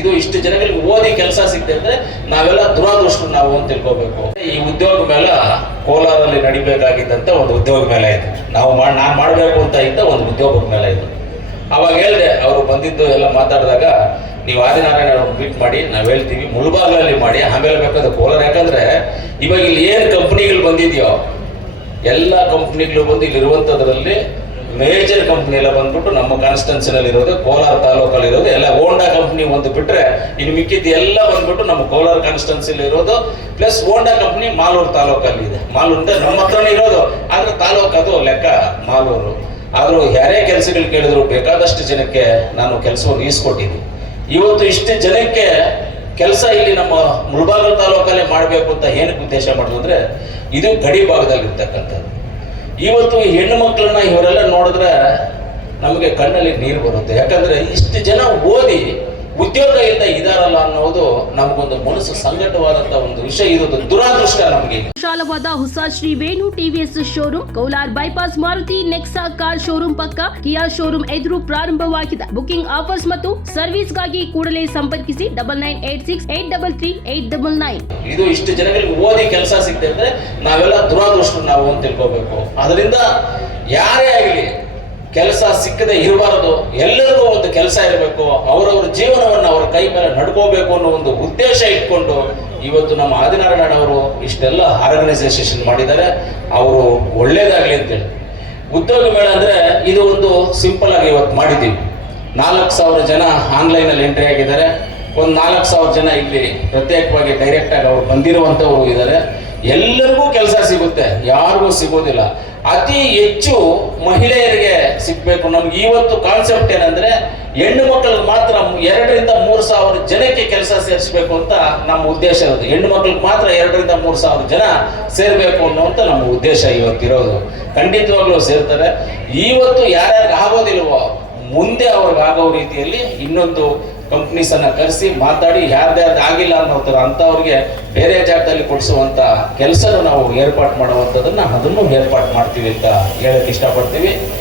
ಇದು ಇಷ್ಟು ಜನಗಳಿಗೆ ಓದಿ ಕೆಲಸ ಸಿಗ್ತದೆ ಅಂದ್ರೆ ನಾವೆಲ್ಲ ದುರಾದೃಷ್ಟ ನಾವು ಅಂತ ತಿಳ್ಕೋಬೇಕು. ಈ ಉದ್ಯೋಗ ಮೇಳ ಕೋಲಾರಲ್ಲಿ ನಡಿಬೇಕಾಗಿದ್ದಂತ ಒಂದು ಉದ್ಯೋಗ ಮೇಳ ಇದು. ನಾನು ಮಾಡಬೇಕು ಅಂತ ಇದ್ದ ಒಂದು ಉದ್ಯೋಗ ಮೇಳ ಇದು. ಅವಾಗ ಹೇಳಿದೆ, ಅವರು ಬಂದಿದ್ದು ಎಲ್ಲ ಮಾತಾಡಿದಾಗ, ನೀವು ಆದಿನಾರಾಯಣ ಮೀಟ್ ಮಾಡಿ, ನಾವು ಹೇಳ್ತೀವಿ ಮುಳಬಾಗ್ಲಲ್ಲಿ ಮಾಡಿ, ಆಮೇಲೆ ಬೇಕಾದ್ರೆ ಕೋಲಾರ. ಯಾಕಂದ್ರೆ ಇವಾಗ ಇಲ್ಲಿ ಏನು ಕಂಪ್ನಿಗಳು ಬಂದಿದೆಯೋ ಎಲ್ಲ ಕಂಪ್ನಿಗಳು ಬಂದು ಇಲ್ಲಿರುವಂಥದ್ರಲ್ಲಿ ಮೇಜರ್ ಕಂಪ್ನಿ ಎಲ್ಲ ಬಂದ್ಬಿಟ್ಟು ನಮ್ಮ ಕಾನ್ಸ್ಟೆನ್ಸಿನಲ್ಲಿ ಇರೋದು, ಕೋಲಾರ ತಾಲೂಕಲ್ಲಿ ಇರೋದು ಎಲ್ಲ ಹೋಂಡಾ ಕಂಪ್ನಿ ಒಂದು ಬಿಟ್ರೆ ಇನ್ನು ಮಿಕ್ಕಿದ್ದು ಎಲ್ಲ ಬಂದ್ಬಿಟ್ಟು ನಮ್ಮ ಕೋಲಾರ ಕಾನ್ಸ್ಟೆನ್ಸಿಲಿ ಇರೋದು. ಪ್ಲಸ್ ಹೋಂಡಾ ಕಂಪ್ನಿ ಮಾಲೂರು ತಾಲೂಕಲ್ಲಿ ಇದೆ. ಮಾಲೂರು ಅಂದ್ರೆ ನಮ್ಮ ಹತ್ರನೇ ಇರೋದು, ಆದ್ರೆ ತಾಲೂಕು ಅದು ಲೆಕ್ಕ ಮಾಲೂರು. ಆದರೂ ಯಾರೇ ಕೆಲಸಗಳು ಕೇಳಿದ್ರು ಬೇಕಾದಷ್ಟು ಜನಕ್ಕೆ ನಾನು ಕೆಲಸವನ್ನು ಈಸ್ಕೊಟ್ಟಿದ್ದೀನಿ. ಇವತ್ತು ಇಷ್ಟು ಜನಕ್ಕೆ ಕೆಲಸ ಇಲ್ಲಿ ನಮ್ಮ ಮುಳಬಾಗಿಲು ತಾಲೂಕಲ್ಲೇ ಮಾಡಬೇಕು ಅಂತ ಏನಕ್ಕೆ ಉದ್ದೇಶ ಮಾಡೋದು ಅಂದ್ರೆ, ಇದು ಗಡಿ ಭಾಗದಲ್ಲಿ ಇರ್ತಕ್ಕಂಥದ್ದು. ಇವತ್ತು ಈ ಹೆಣ್ಣು ಮಕ್ಕಳನ್ನ ಇವರೆಲ್ಲ ನೋಡಿದ್ರೆ ನಮಗೆ ಕಣ್ಣಲ್ಲಿ ನೀರು ಬರುತ್ತೆ. ಯಾಕಂದ್ರೆ ಇಷ್ಟು ಜನ ಓದಿ ಉದ್ಯೋಗ ಇಲ್ಲದೆ ಇದಾರಲ್ಲ ಅನ್ನೋದು ನಮಗೊಂದು ಮನಸ್ಸು ಸಂಕಟವಾದಂತ ಒಂದು ವಿಷಯ. ಇದು ದುರಾದೃಷ್ಟ ನಮಗೆ. ವಿಶಾಲವಾದ ಹೊಸ Shri Venu TVS showroom Kolar bypass Maruti Nexa car showroom ಪಕ್ಕ ಕಿಯಾ ಶೋರೂಮ್ ಎದುರು ಪ್ರಾರಂಭವಾಗಿದೆ. ಬುಕಿಂಗ್ ಆಫರ್ಸ್ ಮತ್ತು ಸರ್ವಿಸ್ಗಾಗಿ ಕೂಡಲೇ ಸಂಪರ್ಕಿಸಿ 9986833899. ಇದು ಇಷ್ಟು ಜನಗಳಿಗೆ ಓದಿ ಕೆಲಸ ಸಿಗ್ತದೆ ಅಂದ್ರೆ ನಾವೆಲ್ಲ ದುರಾದೃಷ್ಟ ನಾವು ಅಂತ ತಿಳ್ಕೋಬೇಕು. ಅದರಿಂದ ಯಾರೇ ಆಗಲಿ ಕೆಲಸ ಸಿಕ್ಕದೆ ಇರಬಾರದು, ಎಲ್ಲರಿಗೂ ಒಂದು ಕೆಲಸ ಇರಬೇಕು, ಅವರವರ ಜೀವನವನ್ನು ಅವರ ಕೈ ಮೇಲೆ ನಡ್ಕೋಬೇಕು ಅನ್ನೋ ಒಂದು ಉದ್ದೇಶ ಇಟ್ಕೊಂಡು ಇವತ್ತು ನಮ್ಮ ಆದಿನಾರಾಯಣ ಅವರು ಇಷ್ಟೆಲ್ಲ ಆರ್ಗನೈಸೇಷನ್ ಮಾಡಿದ್ದಾರೆ. ಅವರು ಒಳ್ಳೇದಾಗಲಿ ಅಂತೇಳಿ. ಉದ್ಯೋಗ ಮೇಳ ಅಂದರೆ ಇದು ಒಂದು ಸಿಂಪಲ್ ಆಗಿ ಇವತ್ತು ಮಾಡಿದ್ದೀವಿ. 4,000 ಜನ ಆನ್ಲೈನಲ್ಲಿ ಎಂಟ್ರಿ ಆಗಿದ್ದಾರೆ. ಒಂದು 4,000 ಜನ ಇಲ್ಲಿ ಪ್ರತ್ಯೇಕವಾಗಿ ಡೈರೆಕ್ಟಾಗಿ ಅವ್ರು ಬಂದಿರುವಂಥವ್ರು ಇದ್ದಾರೆ. ಎಲ್ಲರಿಗೂ ಕೆಲಸ ಸಿಗುತ್ತೆ, ಯಾರಿಗೂ ಸಿಗೋದಿಲ್ಲ. ಅತಿ ಹೆಚ್ಚು ಮಹಿಳೆಯರಿಗೆ ಸಿಗಬೇಕು. ನಮ್ಗೆ ಇವತ್ತು ಕಾನ್ಸೆಪ್ಟ್ ಏನಂದ್ರೆ, ಹೆಣ್ಣು ಮಕ್ಕಳಿಗೆ ಮಾತ್ರ 2,000 to 3,000 ಜನಕ್ಕೆ ಕೆಲಸ ಸೇರಿಸಬೇಕು ಅಂತ ನಮ್ಮ ಉದ್ದೇಶ ಇರೋದು. ಹೆಣ್ಣು ಮಕ್ಕಳಿಗೆ ಮಾತ್ರ 2,000 to 3,000 ಜನ ಸೇರ್ಬೇಕು ಅನ್ನೋಂಥ ನಮ್ಮ ಉದ್ದೇಶ ಇವತ್ತಿರೋದು. ಖಂಡಿತವಾಗ್ಲೂ ಸೇರ್ತಾರೆ. ಇವತ್ತು ಯಾರ್ಯಾರಿಗೆ ಆಗೋದಿಲ್ವೋ ಮುಂದೆ ಅವ್ರಿಗೆ ಆಗೋ ರೀತಿಯಲ್ಲಿ ಇನ್ನೊಂದು ಕಂಪ್ನೀಸ್ ಅನ್ನ ಕರೆಸಿ ಮಾತಾಡಿ ಯಾರ್ದ್ಯಾರ್ದು ಆಗಿಲ್ಲ ಅನ್ನೋತರ ಅಂತವ್ರಿಗೆ ಬೇರೆ ಜಾಗದಲ್ಲಿ ಕೊಡಿಸುವಂತ ಕೆಲಸನ ನಾವು ಏರ್ಪಾಟ್ ಮಾಡುವಂಥದ್ದನ್ನ ಅದನ್ನು ಏರ್ಪಾಟ್ ಮಾಡ್ತೀವಿ ಅಂತ ಹೇಳಕ್ ಇಷ್ಟಪಡ್ತೀವಿ.